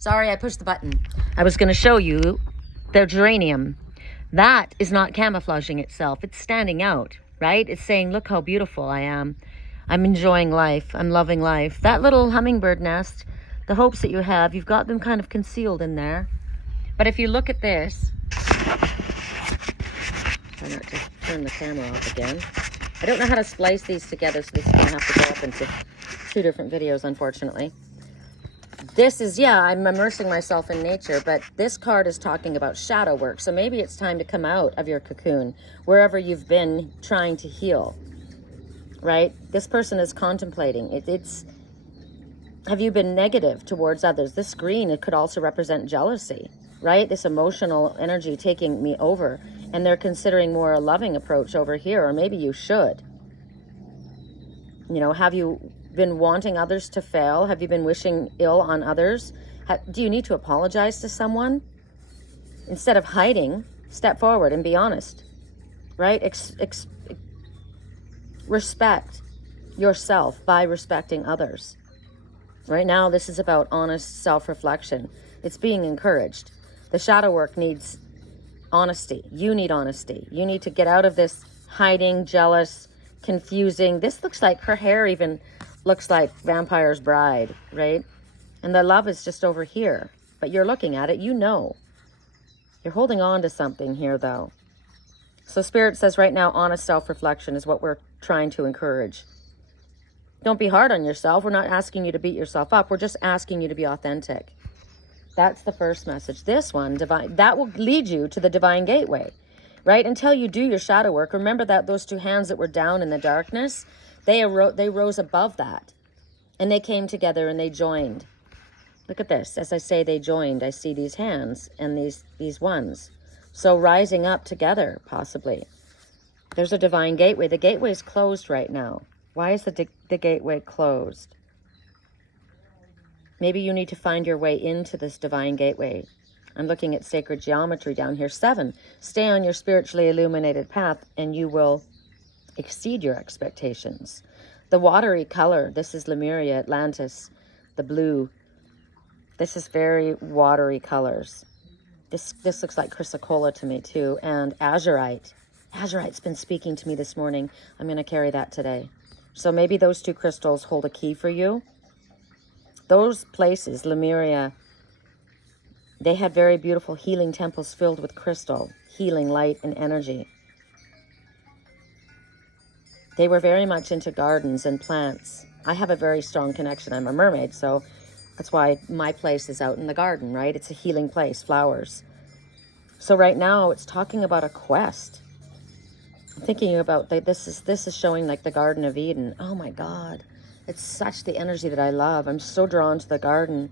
Sorry, I pushed the button. I was going to show you the geranium. That is not camouflaging itself. It's standing out, right? It's saying, look how beautiful I am. I'm enjoying life. I'm loving life. That little hummingbird nest, the hopes that you have, you've got them kind of concealed in there. But if you look at this, try not to turn the camera off again. I don't know how to splice these together, so this is going to have to go up into 2 different videos, unfortunately. This is, yeah, I'm immersing myself in nature, but this card is talking about shadow work. So maybe it's time to come out of your cocoon, wherever you've been trying to heal, right? This person is contemplating. Have you been negative towards others? This green, it could also represent jealousy, right? This emotional energy taking me over, and they're considering more a loving approach over here, or maybe you should. You know, have you been wanting others to fail? Have you been wishing ill on others? Do you need to apologize to someone? Instead of hiding, step forward and be honest, right? Respect yourself by respecting others. Right now, this is about honest self-reflection. It's being encouraged. The shadow work needs honesty. You need honesty. You need to get out of this hiding, jealous, confusing. This looks like her hair even looks like Vampire's Bride, right? And the love is just over here. But you're looking at it, you know. You're holding on to something here, though. So Spirit says right now, honest self-reflection is what we're trying to encourage. Don't be hard on yourself. We're not asking you to beat yourself up. We're just asking you to be authentic. That's the first message. This one, divine, that will lead you to the divine gateway, right? Until you do your shadow work. Remember that those 2 hands that were down in the darkness, they rose above that, and they came together and they joined. Look at this. As I say, they joined. I see these hands and these ones. So rising up together, possibly. There's a divine gateway. The gateway is closed right now. Why is the gateway closed? Maybe you need to find your way into this divine gateway. I'm looking at sacred geometry down here. 7, stay on your spiritually illuminated path and you will exceed your expectations. The watery color, this is Lemuria, Atlantis, the blue. This is very watery colors. This looks like chrysocolla to me too, and azurite. Azurite's been speaking to me this morning. I'm going to carry that today. So maybe those 2 crystals hold a key for you. Those places, Lemuria, they had very beautiful healing temples filled with crystal, healing, light, and energy. They were very much into gardens and plants. I have a very strong connection. I'm a mermaid, so that's why my place is out in the garden, right? It's a healing place, flowers. So right now it's talking about a quest. I'm thinking about this is showing like the Garden of Eden. Oh my God. It's such the energy that I love. I'm so drawn to the garden.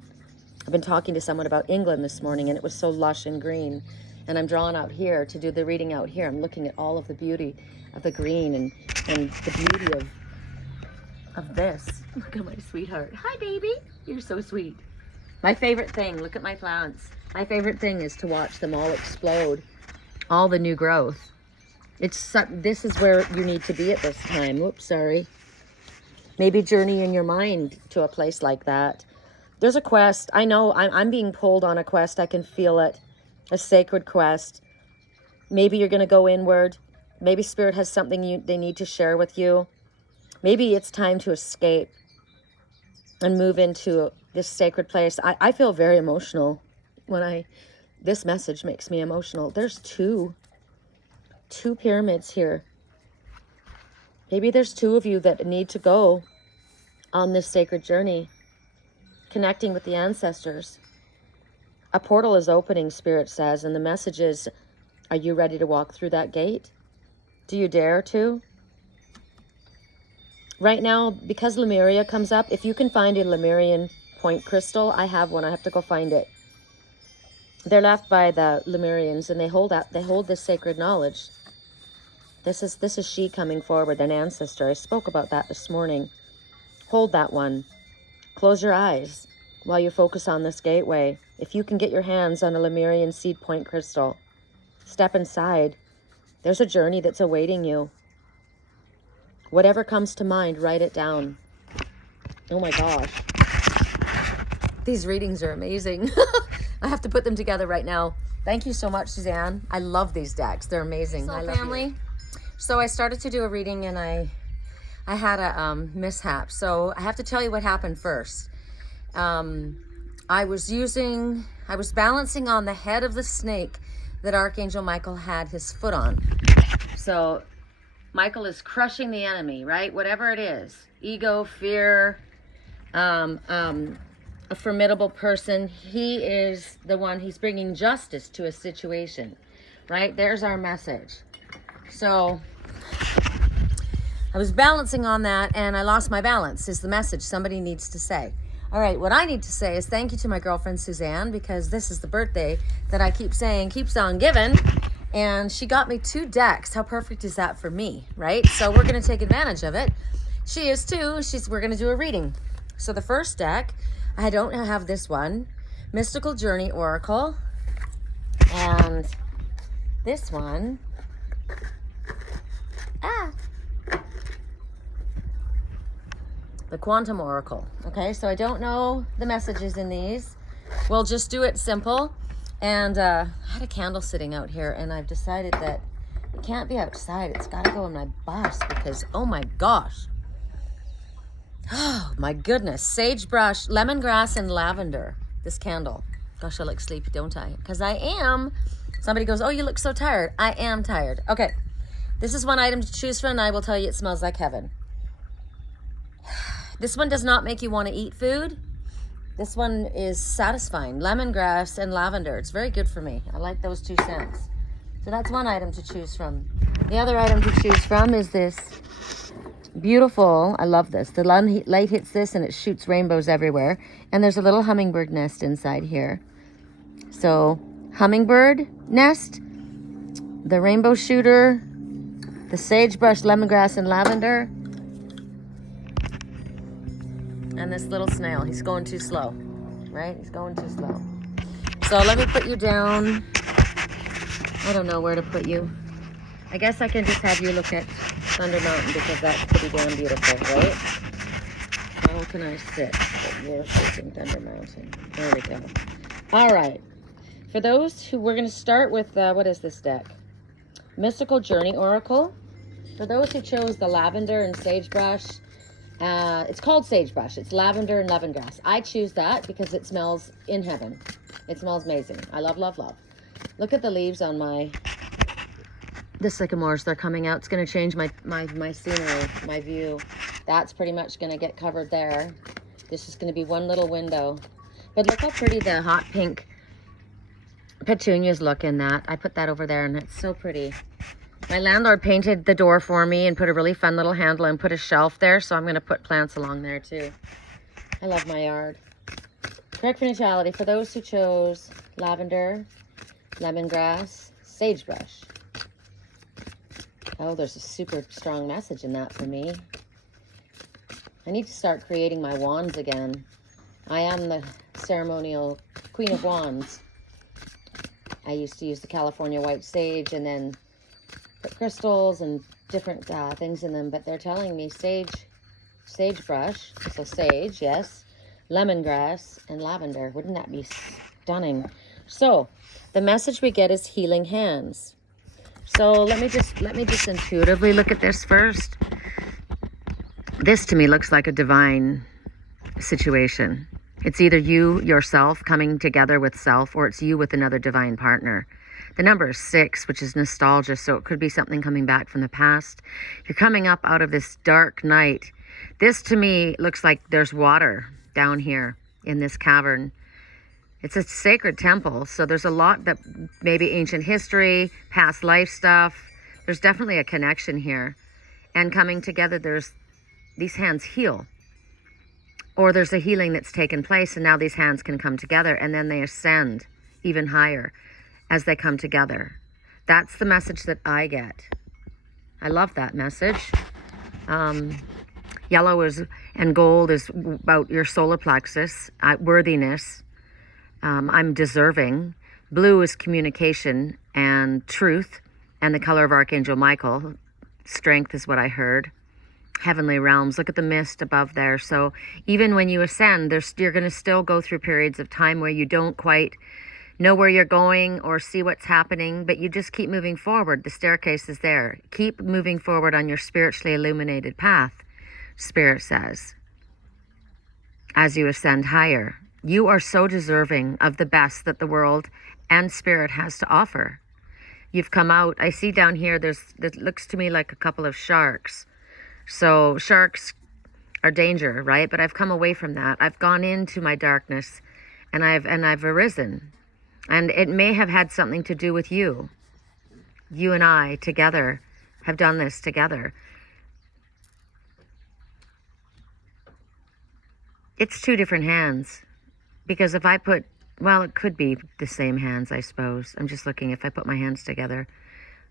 I've been talking to someone about England this morning, and it was so lush and green. And I'm drawn out here to do the reading out here. I'm looking at all of the beauty of the green and the beauty of this. Look at my sweetheart. Hi, baby. You're so sweet. My favorite thing, look at my plants. My favorite thing is to watch them all explode. All the new growth. This is where you need to be at this time. Whoops, sorry. Maybe journey in your mind to a place like that. There's a quest. I know I'm being pulled on a quest. I can feel it. A sacred quest. Maybe you're going to go inward. Maybe Spirit has something they need to share with you. Maybe it's time to escape and move into this sacred place. I feel very emotional when this message makes me emotional. There's two pyramids here. Maybe there's 2 of you that need to go on this sacred journey, connecting with the ancestors. A portal is opening, Spirit says, and the message is, are you ready to walk through that gate? Do you dare to? Right now, because Lemuria comes up, if you can find a Lemurian point crystal, I have one. I have to go find it. They're left by the Lemurians, and they hold this sacred knowledge. This is she coming forward, an ancestor. I spoke about that this morning. Hold that one. Close your eyes while you focus on this gateway. If you can get your hands on a Lemurian seed point crystal, step inside. There's a journey that's awaiting you. Whatever comes to mind, write it down. Oh my gosh. These readings are amazing. I have to put them together right now. Thank you so much, Suzanne. I love these decks. They're amazing. So, family. So I started to do a reading and I had a mishap. So I have to tell you what happened first. I was balancing on the head of the snake that Archangel Michael had his foot on. So Michael is crushing the enemy, right? Whatever it is, ego, fear, a formidable person. He is the one, he's bringing justice to a situation, right? There's our message. So I was balancing on that and I lost my balance is the message somebody needs to say. All right, what I need to say is thank you to my girlfriend Suzanne, because this is the birthday that I keep saying keeps on giving. And she got me 2 decks. How perfect is that for me, right? So we're going to take advantage of it. She is too. We're going to do a reading. So the first deck, I don't have this one, Mystical Journey Oracle. And this one, the Quantum Oracle. Okay, so I don't know the messages in these. We'll just do it simple. And I had a candle sitting out here and I've decided that it can't be outside. It's got to go in my bus because, oh my gosh. Oh my goodness. Sagebrush, lemongrass, and lavender. This candle. Gosh, I look sleepy, don't I? Because I am. Somebody goes, oh, you look so tired. I am tired. Okay. This is one item to choose from and I will tell you it smells like heaven. This one does not make you want to eat food. This one is satisfying. Lemongrass and lavender. It's very good for me. I like those 2 scents. So that's one item to choose from. The other item to choose from is this beautiful, I love this. The light hits this and it shoots rainbows everywhere. And there's a little hummingbird nest inside here. So hummingbird nest, the rainbow shooter, the sagebrush, lemongrass, and lavender, and this little snail. He's going too slow, right? He's going too slow. So let me put you down. I don't know where to put you. I guess I can just have you look at Thunder Mountain because that's pretty damn beautiful, right? How can I sit? But you're facing Thunder Mountain. There we go. All right. For those who, we're going to start with, what is this deck? Mystical Journey Oracle. For those who chose the lavender and sagebrush, it's called sagebrush. It's lavender and lemongrass. I choose that because it smells in heaven. It smells amazing. I love, love, love. Look at the leaves on the sycamores. They're coming out. It's going to change my scenery, my view. That's pretty much going to get covered there. This is going to be one little window. But look how pretty the hot pink petunias look in that. I put that over there and it's so pretty. My landlord painted the door for me and put a really fun little handle and put a shelf there. So I'm going to put plants along there too. I love my yard. Correct for neutrality. For those who chose lavender, lemongrass, sagebrush. Oh, there's a super strong message in that for me. I need to start creating my wands again. I am the ceremonial Queen of Wands. I used to use the California white sage and then put crystals and different things in them, but they're telling me sagebrush, so sage, yes, lemongrass, and lavender. Wouldn't that be stunning? So the message we get is healing hands. So let me just intuitively look at this first. This to me looks like a divine situation. It's either you yourself coming together with self, or it's you with another divine partner. The number is 6, which is nostalgia, so it could be something coming back from the past. You're coming up out of this dark night. This to me looks like there's water down here in this cavern. It's a sacred temple, so there's a lot that maybe ancient history, past life stuff. There's definitely a connection here. And coming together, these hands heal. Or there's a healing that's taken place, and now these hands can come together, and then they ascend even higher as they come together. That's the message that I get. I love that message. Yellow and gold is about your solar plexus, worthiness. I'm deserving. Blue is communication and truth, and the color of Archangel Michael. Strength is what I heard. heavenly realms. Look at the mist above there. So even when you ascend, you're going to still go through periods of time where you don't quite know where you're going or see what's happening, but you just keep moving forward. The staircase is there. Keep moving forward on your spiritually illuminated path, Spirit says, as you ascend higher. You are so deserving of the best that the world and Spirit has to offer. You've come out. I see down here, it looks to me like a couple of sharks. So sharks are danger, right? But I've come away from that. I've gone into my darkness and I've arisen. And it may have had something to do with you. You and I together have done this together. It's two different hands. Because if I put, well, it could be the same hands, I suppose. I'm just looking, if I put my hands together,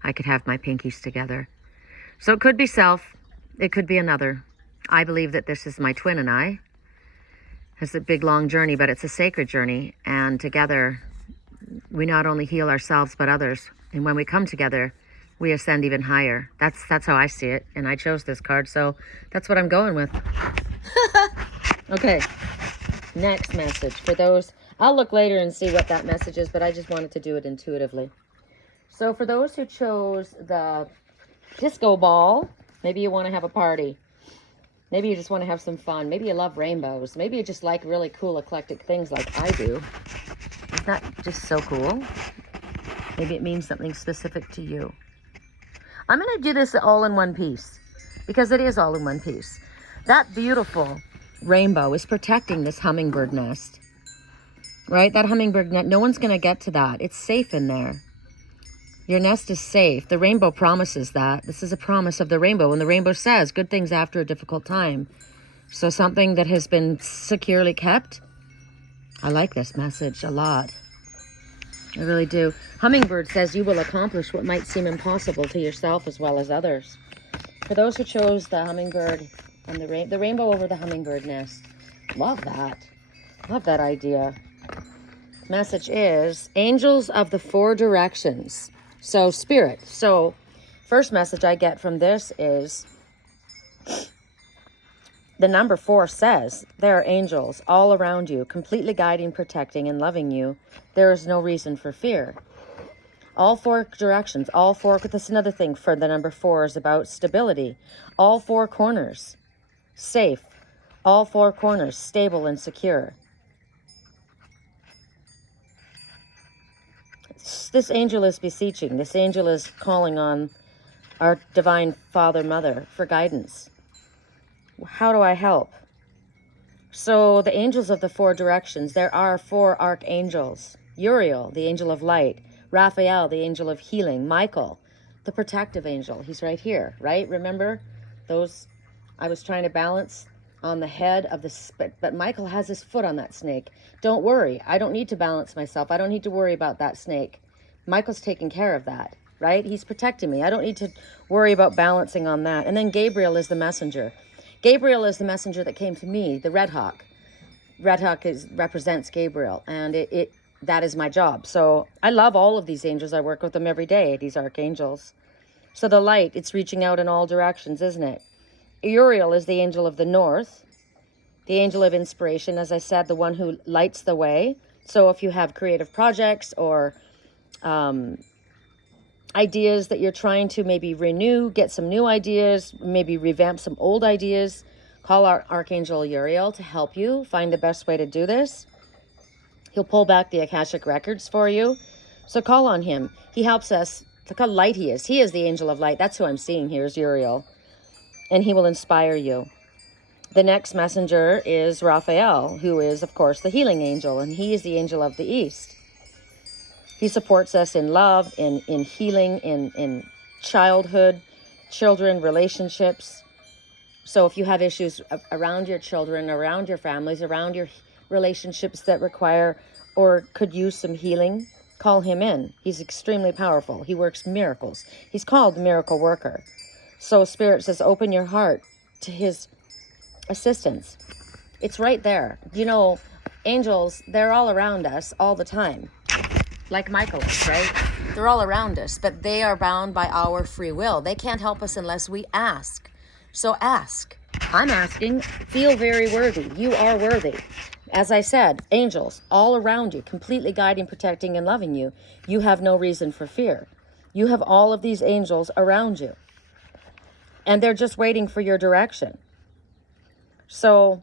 I could have my pinkies together. So it could be self. It could be another. I believe that this is my twin and I. It's a big, long journey, but it's a sacred journey. And together, we not only heal ourselves, but others. And when we come together, we ascend even higher. That's how I see it. And I chose this card, so that's what I'm going with. Okay. Next message. For those, I'll look later and see what that message is, but I just wanted to do it intuitively. So for those who chose the disco ball, maybe you want to have a party. Maybe you just want to have some fun. Maybe you love rainbows. Maybe you just like really cool, eclectic things like I do. Isn't that just so cool? Maybe it means something specific to you. I'm going to do this all in one piece because it is all in one piece. That beautiful rainbow is protecting this hummingbird nest, right? That hummingbird nest, no one's going to get to that. It's safe in there. Your nest is safe. The rainbow promises that. This is a promise of the rainbow. And the rainbow says good things after a difficult time. So something that has been securely kept. I like this message a lot. I really do. Hummingbird says you will accomplish what might seem impossible to yourself as well as others. For those who chose the hummingbird and the rainbow over the hummingbird nest. Love that. Love that idea. Message is angels of the four directions. So Spirit. So first message I get from this is the number 4 says there are angels all around you, completely guiding, protecting, and loving you. There is no reason for fear. All 4 directions, all 4, this is another thing for the number 4 is about stability. All 4 corners, safe. All 4 corners, stable and secure. This angel is beseeching. This angel is calling on our Divine Father, Mother for guidance. How do I help? So the angels of the 4 directions, there are 4 archangels. Uriel, the angel of light. Raphael, the angel of healing. Michael, the protective angel. He's right here, right? Remember those? I was trying to balance on the head of the, but Michael has his foot on that snake. Don't worry. I don't need to balance myself. I don't need to worry about that snake. Michael's taking care of that, right? He's protecting me. I don't need to worry about balancing on that. And then Gabriel is the messenger. Gabriel is the messenger that came to me, the Red Hawk. Red Hawk represents Gabriel, and that is my job. So I love all of these angels. I work with them every day, these archangels. So the light, it's reaching out in all directions, isn't it? Uriel is the angel of the north, the angel of inspiration, as I said, the one who lights the way. So if you have creative projects or ideas that you're trying to maybe renew, get some new ideas, maybe revamp some old ideas, call our Archangel Uriel to help you find the best way to do this. He'll pull back the Akashic records for you. So call on him. He helps us. Look how light he is. He is the angel of light. That's who I'm seeing here is Uriel. And he will inspire you. The next messenger is Raphael, who is, of course, the healing angel. And he is the angel of the east. He supports us in love, in healing, in childhood, children, relationships. So if you have issues around your children, around your families, around your relationships that require or could use some healing, call him in. He's extremely powerful. He works miracles. He's called the miracle worker. So Spirit says, open your heart to his assistance. It's right there. You know, angels, they're all around us all the time. Like Michael is, right? They're all around us, but they are bound by our free will. They can't help us unless we ask. So ask. I'm asking, feel very worthy. You are worthy. As I said, angels all around you, completely guiding, protecting, and loving you. You have no reason for fear. You have all of these angels around you. And they're just waiting for your direction. So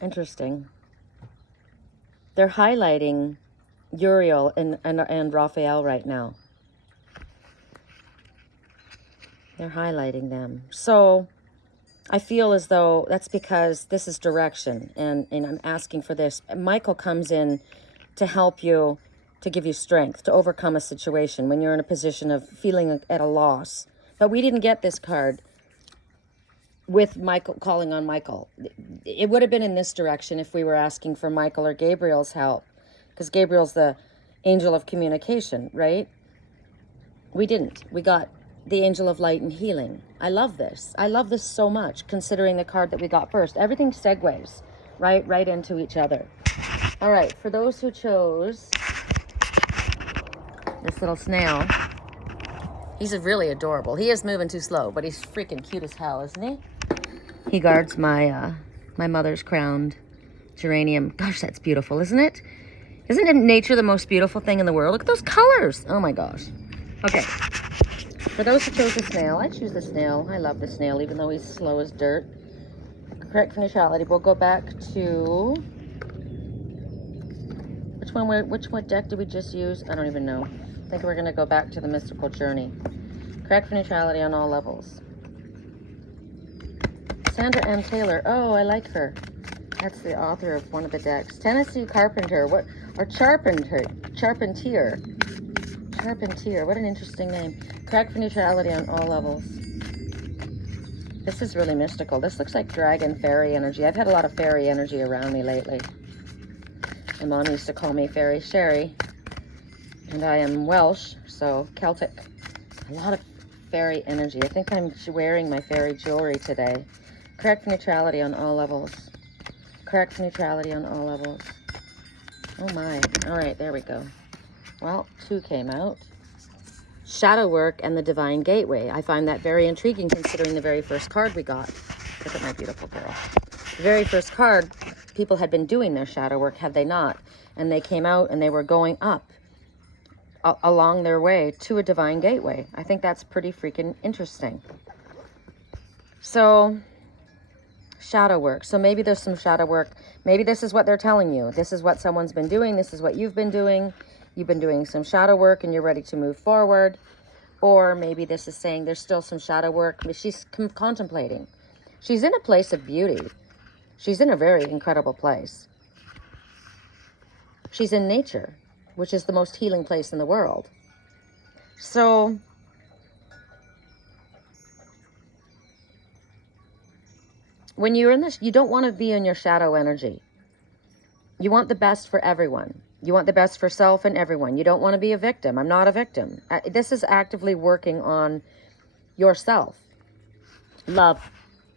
interesting. They're highlighting Uriel and Raphael right now. They're highlighting them. So I feel as though that's because this is direction, and I'm asking for this. Michael comes in to help you, to give you strength, to overcome a situation when you're in a position of feeling at a loss. But we didn't get this card with Michael, calling on Michael. It would have been in this direction if we were asking for Michael or Gabriel's help, because Gabriel's the angel of communication, right? We didn't. We got the angel of light and healing. I love this. I love this so much, considering the card that we got first. Everything segues right into each other. All right, for those who chose this little snail, he's really adorable. He is moving too slow, but he's freaking cute as hell, isn't he? He guards my my mother's crowned geranium. Gosh, that's beautiful, isn't it? Isn't nature the most beautiful thing in the world? Look at those colors. Oh my gosh. Okay. For those who chose the snail, I choose the snail. I love the snail, even though he's slow as dirt. Correct for neutrality. We'll go back to... Which one deck did we just use? I don't even know. I think we're going to go back to the mystical journey. Correct for neutrality on all levels. Sandra M. Taylor. Oh, I like her. That's the author of one of the decks. Tennessee Carpenter. What? Or Charpentier. Charpentier. What an interesting name. Correct for neutrality on all levels. This is really mystical. This looks like dragon fairy energy. I've had a lot of fairy energy around me lately. My mom used to call me Fairy Sherry. And I am Welsh, so Celtic. A lot of fairy energy. I think I'm wearing my fairy jewelry today. Correct for neutrality on all levels. Correct for neutrality on all levels. Oh my. All right, there we go. Well, 2 came out. Shadowwork and the Divine Gateway. I find that very intriguing, considering the very first card we got. Look at my beautiful girl. The very first card, people had been doing their shadow work, had they not? And they came out and they were going up along their way to a divine gateway. I think that's pretty freaking interesting. So, shadow work. So maybe there's some shadow work. Maybe this is what they're telling you. This is what someone's been doing. This is what you've been doing. You've been doing some shadow work and you're ready to move forward. Or maybe this is saying there's still some shadow work. She's contemplating. She's in a place of beauty. She's in a very incredible place. She's in nature, which is the most healing place in the world. So, when you're in this, you don't want to be in your shadow energy. You want the best for everyone. You want the best for self and everyone. You don't want to be a victim. I'm not a victim. This is actively working on yourself. Love.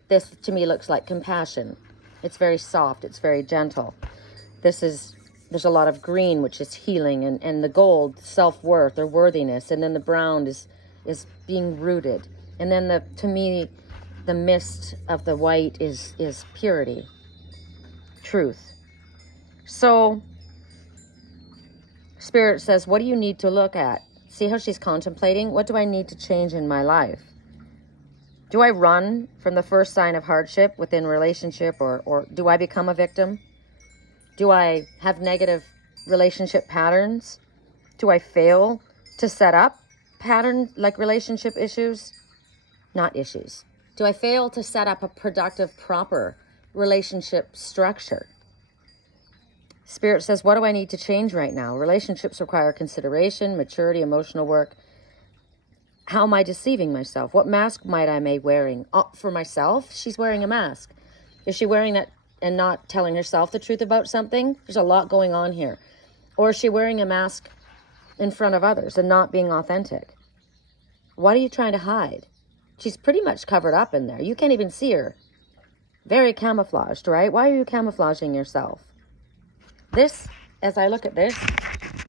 This to me looks like compassion. It's very soft. It's very gentle. There's a lot of green, which is healing, and the gold, self-worth or worthiness. And then the brown is being rooted. And then to me, the mist of the white is purity, truth. So, Spirit says, what do you need to look at? See how she's contemplating? What do I need to change in my life? Do I run from the first sign of hardship within relationship, or do I become a victim? Do I have negative relationship patterns? Do I fail to set up patterns like relationship issues? Not issues. Do I fail to set up a productive, proper relationship structure? Spirit says, what do I need to change right now? Relationships require consideration, maturity, emotional work. How am I deceiving myself? What mask might I be wearing? For myself, she's wearing a mask. Is she wearing that and not telling herself the truth about something? There's a lot going on here. Or is she wearing a mask in front of others and not being authentic? What are you trying to hide? She's pretty much covered up in there. You can't even see her. Very camouflaged, right? Why are you camouflaging yourself? This, as I look at this,